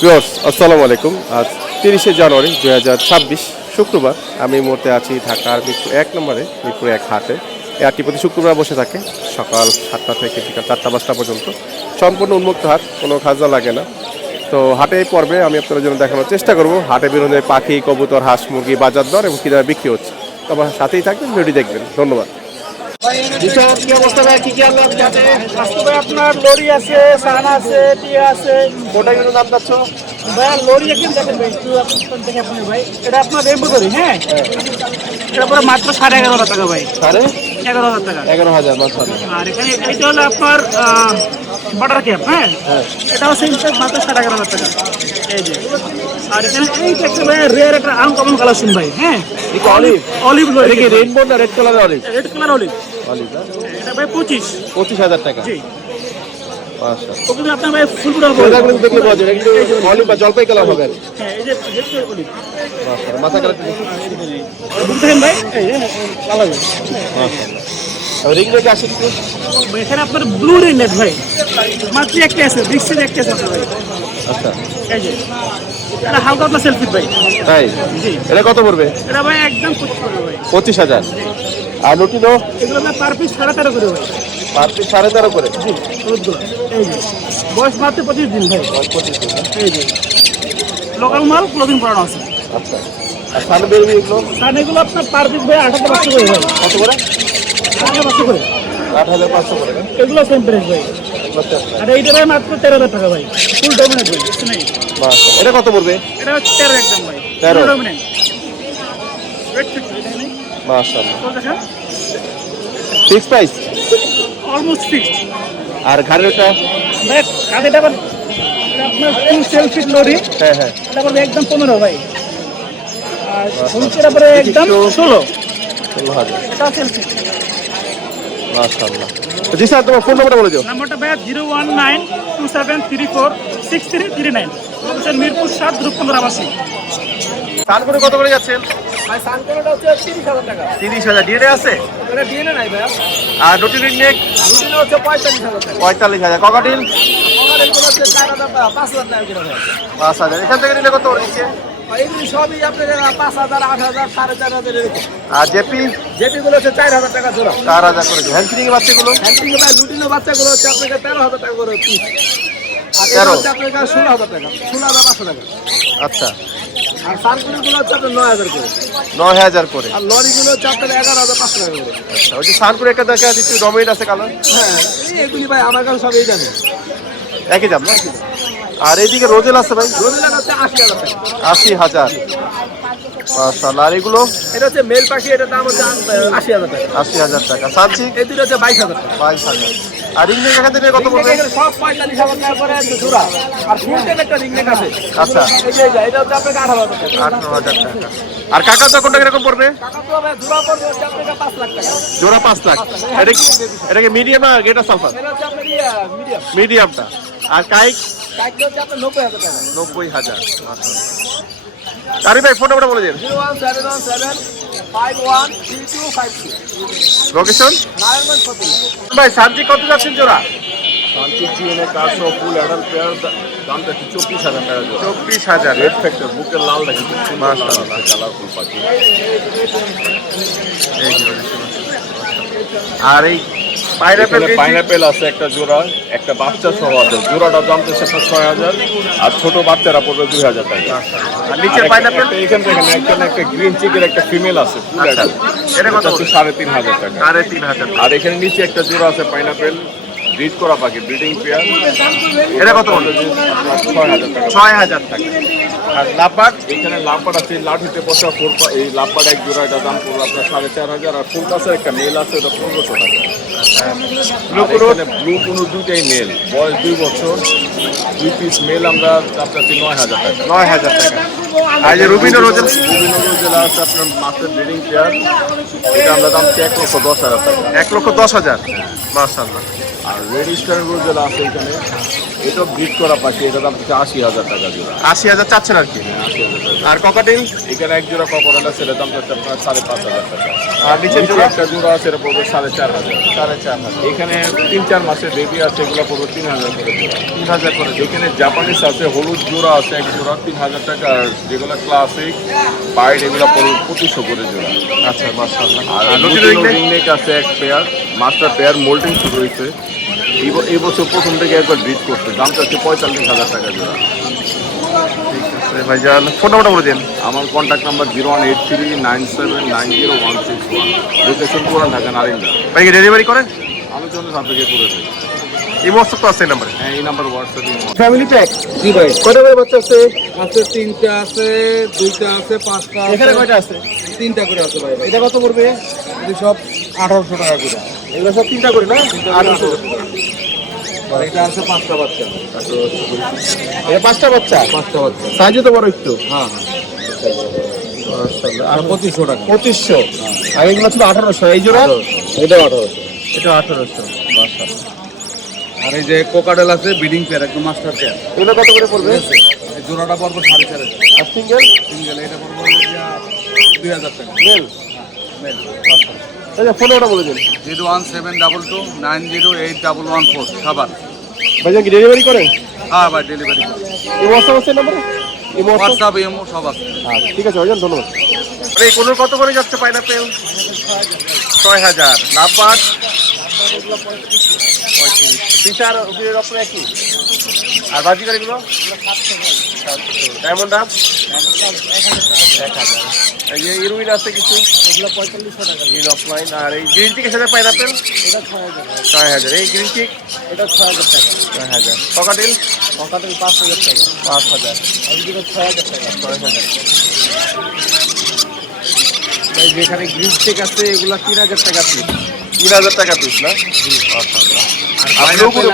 Viewers আসসালামু আলাইকুম। আজ 30শে জানুয়ারি 2026 শুক্রবার। আমি এই মুহূর্তে আছি ঢাকার মিরপুর 1 নম্বরে, মিরপুর 1 হাটে। এই হাটটি প্রতি শুক্রবার বসে থাকে সকাল 7টা থেকে বিকাল 4টা-5টা পর্যন্ত। সম্পূর্ণ উন্মুক্ত হাট, কোনো খাজনা লাগে না। তো হাটে এই পর্বে আমি আপনাদের জন্য দেখানোর চেষ্টা করব হাটে বিভিন্ন পাখি, কবুতর, হাঁস, মুরগি বাজার দর এবং কীভাবে বিক্রি হচ্ছে। তো আমার সাথেই থাকবেন, ভিডিও দেখবেন। ধন্যবাদ। কি অবস্থা ভাই? কি আনলো আজকে? আজকে ভাই আপনার লরি আছে, সানা আছে, টিয়া আছে। কোটা কিন্তু দাম যাচ্ছ? ভাই লরি একদিন দেখেন ভাই, একটু আপনার দেখে আপনি ভাই। এটা আপনার রেম্বো লরি, হ্যাঁ? এটা পরে মাত্র 11,500 টাকা ভাই। 11,500 টাকা। 11,000 মাত্র। আর এখানে এইটা হলো আপনার বাটার ক্যাপ, হ্যাঁ? এটাও সেম মাত্র 11,500 টাকা। এই যে। আর এখানে এইটা একটা ভাই রেয়ার একটা আনকমন কালেকশন ভাই, হ্যাঁ? অলিভ অলিভ লরি। এটা কি রেইনবো না red colour olive? Red colour olive. Olive না? এটা ভাই 25,000 টাকা। জি। আচ্ছা। ওগুলো আপনার ভাই ফুল ফুটার এটা কিন্তু দেখলে বোঝা যায়, এটা কিন্তু অলিভ বা জলপাই কালার হবে। হ্যাঁ, এই যে অলিভ। মাশাআল্লাহ, মাথা কালার বুঝতেছেন ভাই? এই যে কালার। মাশাআল্লাহ। রিং রেখে আসে কিন্তু এখানে আপনার ব্লু রেনেট ভাই মাত্র একটা আছে, বিক্সের একটা আছে ভাই। আচ্ছা। এই যে এটা হালকা আপনার সেলফি ভাই। তাই? জি। এটা কত পড়বে? এটা ভাই একদম 25 করে ভাই। 25,000। আর লুটিনো এগুলো আপনার পার পিস 13.5 করে ভাই। পার পিস 13.5 করে। জি, রোদগুলো। এই যে বয়স মাত্র 25 দিন ভাই। 25 দিন। এই যে লোকাল মাল ক্লোদিং করানো আছে। আচ্ছা। আর সামনে বেরবি এগুলো কারণ এগুলো আপনার পার পিস ভাই 8,500 করে ভাই। কত করে? 8,500 করে। 8,500 করে না? এগুলো সেম প্রাইস ভাই। আচ্ছা। আর এইটা ভাই মাত্র 13,000 টাকা ভাই। ফুল ডমিনেট ভাই, কিছু নেই। মাশাআল্লাহ। এটা কত পড়বে? এটা হচ্ছে 13 একদম ভাই। 13 ডমিনেট। ওয়েট ফিক্স এটা নেই। মাশাআল্লাহ। তো দেখেন ফিক্স প্রাইস? Almost fixed. আর ঘাড়ের ওটা? ভাই কাঁধেটা আবার এটা আপনার ফুল সেলফি লরি। হ্যাঁ হ্যাঁ। এটা পড়বে একদম 15 ভাই। আর ফুলটা পড়বে একদম 16। 16,000। এটা সেলফি। মাশাআল্লাহ। জি স্যার, তোমার ফোন নাম্বারটা বলে দিও। নাম্বারটা ভাই 01927346339। লোকেশন মিরপুর 7 রূপকুন্দ আবাসিক। তারপরে কত করে যাচ্ছেন? ভাই সানকোনটা হচ্ছে 30,000 টাকা। 30,000 ডিএনএ আছে? এটা ডিএনএ নাই ভাই। আর রুটিন নেক রুটিনে হচ্ছে 45,000 টাকা। 45,000। ককাটিল আমার এগুলো হচ্ছে 4,000 টাকা, 5,000 টাকা করে ভাই। 5,000। এখান থেকে নিলে কত নিচ্ছে? এইগুলি সবই আপনার 5,000, 8,000, 4,500 এরকম। আর জেপি যেটিগুলো হচ্ছে 4,000 টাকা জোড়া। 4,000 করে। হ্যান্ডফ্রি বাচ্চাগুলো হ্যান্ডিং ভাই লুটিনো বাচ্চাগুলো হচ্ছে আপনাকে 13,000 টাকা করে পিস। আর 13 এটা হচ্ছে আপনার 16,000 টাকা, 16,500 টাকা। আচ্ছা, আর সানকুলিগুলো হচ্ছে আপনার 9,000 করে। 9,000 করে। আর লরিগুলো হচ্ছে আপনার 11,500 টাকা করে। আচ্ছা, ওই যে সানপুরে একটা দেখা দিচ্ছি ডমিনেট আছে কালার, হ্যাঁ, এগুলি ভাই আমার কাছে সব এই জানে। একই দাম না? আর এইদিকে রোজেল আছে ভাই, রোজেলার হচ্ছে 80,000 টাকা। 80,000। মাশাআল্লাহ। আর এগুলো এটা হচ্ছে মেল পাখি, এটার দাম হচ্ছে 80,000 টাকা। 80,000 টাকা। সানচিক এই দুটো হচ্ছে 22,000 টাকা। 22,000। আর রিংনেক এখান থেকে কত পড়বে? এগুলো সব 45,000 টাকা করে আছে জোড়া। আর ফুল টেপ একটা রিংনেক আছে। আচ্ছা, এই যে এটা হচ্ছে আপনাকে 18,000 টাকা। 18,000 টাকা। আর কাকা তো কোনটা কিরকম পড়বে? টাকা তো ভাই জোড়া পড়বে হচ্ছে আপনাকে 5 লাখ টাকা। জোড়া 5 লাখ। এটা কি মিডিয়াম না গেটা সালফার? এটা হচ্ছে আপনার মিডিয়াম। মিডিয়ামটা। আর কাইক কাইকটা হচ্ছে আপনার 90,000 টাকা। 90,000। আরে ভাই ফোন নাম্বারটা বলে দিন। 01717513252। লোকেশন? নারায়ণগঞ্জ ফতুল্লা। ভাই সানচিক কত যাচ্ছেন জোড়া? শান্তির জিএনএ 400 ফুল অ্যাডাল্ট পেয়ার দাম দেখি 24,000 টাকা জোড়া। 24,000। রেড ফ্যাক্টর বুকের লাল দেখি মাশাআল্লাহ। কালারফুল পাখি। এই যে, আর এই পাইনাপেল এখানে পাইনাপেল আছে একটা জোড়া, একটা বাচ্চা সহ আছে। জোড়াটার দাম হচ্ছে 6,000 আর ছোট বাচ্চারা পড়বে 2,000 টাকা। আর নিচে পাইনাপেল এখান থেকে একটা গ্রিন চিকের একটা ফিমেল আছে ফুল অ্যাডাল্ট, এটা কত? 3,500 টাকা। 3,500। আর এখানে নিচে একটা জোড়া আছে পাইনাপেল ব্রিড করা পাখি, ব্রিডিং পেয়ার, এটা কত বললো? 6,000 টাকা। 6,000 টাকা। আর লাভবার্ড এখানে লাভবার্ড আছে, লাঠিতে বসা এই লাভবার্ড এক জোড়া, এটা দাম পড়বে আপনার 4,500। আর ফুল গাছের একটা মেল আছে, ওটা 1,500 টাকা। ব্লু কোনো দুইটাই মেল, বয়স 2 বছর, 2 পিস মেল আমরা আপনার 9,000 টাকা। 9,000 টাকা। আর এই যে রুবিনো রোজেল বিভিন্ন জেলা আছে আপনার মাছের ব্রিডিং পেয়ার, এটা আমরা দাম 1,10,000 টাকা। 1,10,000। মাশাআল্লাহ। আর রেজিস্টার জেলা আছে এখানে, এটা ব্রিড করা পাখি, এটা দাম হচ্ছে 80,000 টাকা জোড়া। 80,000 চাচ্ছেন আর আর কি। 80,000 টাকা। আর ককাটেল এখানে এক জোড়া ককরেল আছে, সেটার দাম হচ্ছে আপনার 5,500 টাকা। আর নিচের নিচে জোড়া একটা জোড়া আছে, এটা পড়বে 4,500। 4,500 এখানে 3-4 মাসের বেবি আছে, এগুলো পড়বে 3,000 করে জোড়া। 3,000 করে। এখানে জাপানিজ আছে, হলুদ জোড়া আছে এক জোড়া 3,000 টাকা। আর যেগুলো ক্লাসিক বাইট এগুলো পড়বে 2,500 করে জোড়া। আচ্ছা মাশাআল্লাহ। আর আর লুটিনো লুটিনো রিং নেক আছে এক পেয়ার, মাস্টার পেয়ার মোল্ডিং শুরু হয়েছে এই বছর প্রথম থেকে একবার ব্রিড করছে, দামটা হচ্ছে 45,000 টাকা জোড়া। ভাইজান ফোন নাম্বারটা বলে দিন। আমার কন্ট্যাক্ট নাম্বার 0183979061। লোকেশন পুরান ঢাকা নারিন্দা। ভাই কি ডেলিভারি করেন? আমি জন্য আপনাকে করে দেবো। এই হোয়াটসঅ্যাপ তো আছে এই নাম্বারে। হ্যাঁ, এই নাম্বার হোয়াটসঅ্যাপে। ফ্যামিলি প্যাক জি ভাই কয়টা করে বাচ্চা আছে? আছে 3টা আছে, 2টা আছে, 5টা এখানে আছে, কয়টা আছে? 3টা করে আছে ভাই। এটা কত পড়বে? এই সব 1800 টাকা করে। এগুলো সব 3টা করে না? 800। আর এটা আছে 5টা বাচ্চা। এটা 5টা বাচ্চা। 5টা বাচ্চা। সাইজও তো বড় একটু। হ্যাঁ মাশাআল্লাহ। আর 2500 টাকা। 2500। আর এগুলো ছিল 1800। এই জোড়া? এটা 1800। এটা 1800। মাশাআল্লাহ। আর এই যে কোকাডেল আছে ব্রিডিং পেয়ার, একদম মাস্টার পেয়ার। এগুলো কত করে পড়বে? এই জোড়াটা পড়বে 4,500। আর সিঙ্গেল? সিঙ্গেল এটা পড়বে 2000 টাকা। মেল? মেল। আচ্ছা ফোন নাম্বারটা বলে দিন। 01722908114 খাবার। ভাইজান কি ডেলিভারি করেন? হ্যাঁ ভাই ডেলিভারি। এই হোয়াটসঅ্যাপ আছে নাম্বারে? এই হোয়াটসঅ্যাপ? হোয়াটসঅ্যাপ ইমো সব আছে। আচ্ছা ঠিক আছে ভাইজান, ধন্যবাদ। আরে এই কোন কত করে যাচ্ছে পাইনাপেল? 6,000। লাভবাট? 35। বিচার উপরের উপরে একই। আর বাজিকার এগুলো? 700। Diamond up? 1,000। এই যে ইরুইন আছে কিছু? এগুলো 4500 টাকা। Green offline. আর এই গ্রিন টিকের সাথে পাইনাপেল? এটা 6,000। এই গ্রিন টিক? এটা 6,000 টাকা। 6,000। ককাটেল? ককাটেল 5,000 টাকা। 5,000। আর এগুলো 6,000 টাকা। 6,000। এই যেখানে গ্রিন টিক আছে এগুলো 3,000 টাকা পিস। 3,000 টাকা পিস না? মাশাআল্লাহ। আর ব্লু গুলো?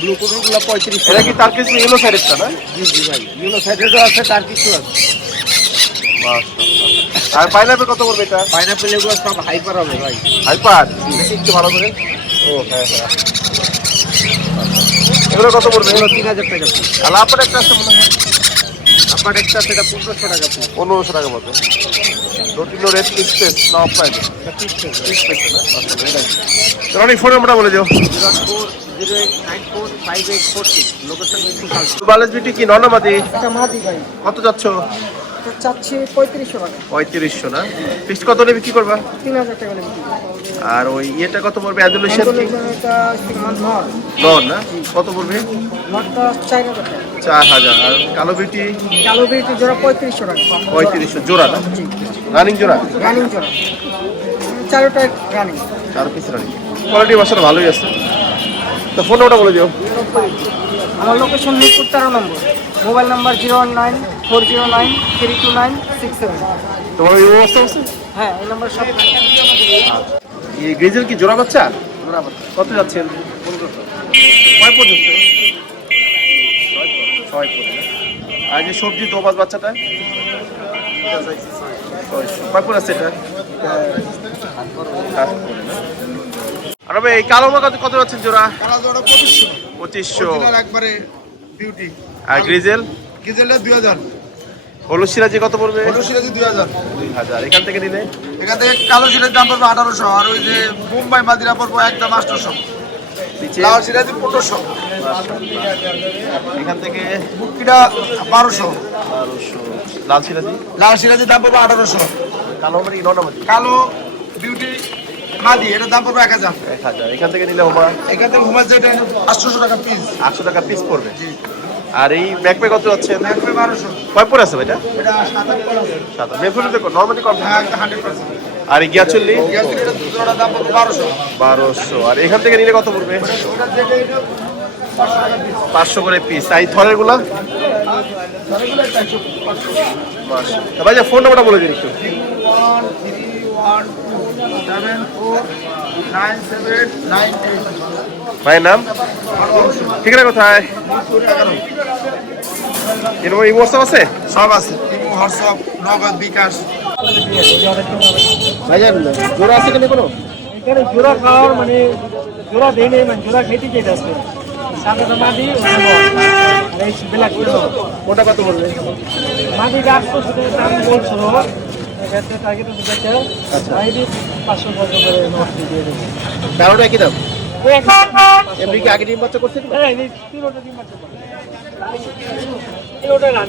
ব্লু গুলো 3500। এটা কি তার কিছু ইয়েলো সাইডেরটা না? জি জি ভাই, ইয়েলো সাইডেরও আছে, তার কিছু আছে। মাশাআল্লাহ। আর পাইনাপেল কত পড়বে এটা? পাইনাপেল এগুলো সব হাইপার হবে ভাই। হাইপার দেখি একটু ভালো করে। ও হ্যাঁ হ্যাঁ। এগুলো কত পড়বে? এগুলো 3,000 টাকা পিস। আর লাভবাট একটা আছে মনে হয়? আপনার একটা সেটা 1500 টাকা পিস। 1500 টাকা পড়বে। রোটিনো রেড পিসেস না অফলাইন? অনেক ফোন নাম্বারটা বলে দিও। 080894584 লোকেশন একটু বালাজ বিটি কি নর্নামাদি? এটা মাদি ভাই, কত যাচ্ছ? এটা চাচ্ছি 3500 টাকা। 3500 না? ফিক্সড কত নেবে কি করবা? 3000 টাকা নেবে। আর ওই ইয়েটা কত পড়বে? অ্যাডুলেশন কি? এটা নর, নর না? কত পড়বে? নরটা 4000 টাকা। 4,000। আর কালো বিটি? কালো বিটি জোড়া 3500 টাকা। 3500 জোড়া না? রানিং জোড়া? রানিং জোড়া, চারোটা রানিং। 4 piece running. কোয়ালিটি বাসাটা ভালোই আছে। তো ফোন নাম্বারটা বলে দিও। আমার লোকেশন মিরপুর 13 নম্বর, মোবাইল নাম্বার 01940932967। তোমার এই অবস্থা আছে? হ্যাঁ, এই নাম্বার সব। এই গ্রেজেল কি জোড়া বাচ্চা? কত যাচ্ছেন? 1500। কয় পর্যন্ত? 6 পর্যন্ত। আর যে সবজি দোবাজ বাচ্চাটা? 600। কয় পর আছে এটা? আর ভাই এই কালো মাছ কত যাচ্ছেন জোড়া? কালা জোড়া 2500। 2500। একবারে বিউটি। আর গ্রিজেল? গিজেলটা 2000। হলুদ সিরাজি কত পড়বে? সিরাজি 2000। 2000। এখান থেকে নিলে এখান থেকে কালো সিরাজির দাম পড়বে 1800। আর ওই যে মুম্বাই মাদিরা পড়বে একদম 800। নিচে লাল সিরাজি 1500। এখান থেকে বুকিটা 1200। 1200। লাল সিরাজি? লাল সিরাজির দাম পড়বে 1800। কালো মানে নর্নামাদি? কালো বিউটি মাদি এটার দাম পড়বে 1000। 1000। এখান থেকে নিলে হোমা এখান থেকে ঘুমার যেটা 800 টাকা পিস। 800 টাকা পিস পড়বে। আর এই ব্যাকপ্যাক কত যাচ্ছে? লাগবে 1200। কয় পরে আছে ভাইটা? এটা 7 পড়া আছে। 7। মেফুল তো নরমালি কম। হ্যাঁ 100%। আর এই গিয়াচুল্লি? গ্যাস এটা দুটোটার দাম পড়বে 1200। 1200। আর এখান থেকে নিলে কত পড়বে? ওটা যেটা এটা 500 টাকা পিস। 500 করে পিস। আর এই থরের গুলা? তাহলে এটা 500। ভাই ফোন নাম্বারটা বলে দিন একটু। 131249798। ভাইয়ের নাম? ঠিকানা কোথায়? এরকম এই হোয়াটসঅ্যাপ আছে? সব আছে, ইমো, হোয়াটসঅ্যাপ, নগদ, বিকাশ। ভাইজান জোড়া আছে কেন কোনো? এখানে জোড়া খাওয়ার মানে জোড়া দেয় নেই, মানে জোড়া খেতে চাই আজকে সাথে মাদি আর এই ব্ল্যাক ওটা কত পড়বে? মাটি গাছ তো সেটা দাম বলছিল এক্ষেত্রে টার্গেট হচ্ছে দেখে আইডি 500 টাকা করে নষ্ট দিয়ে দেবো। কারোটা কি দাম? এমনি কি আগে ডিম বাচ্চা করছে? এই তিনটা ডিম আছে।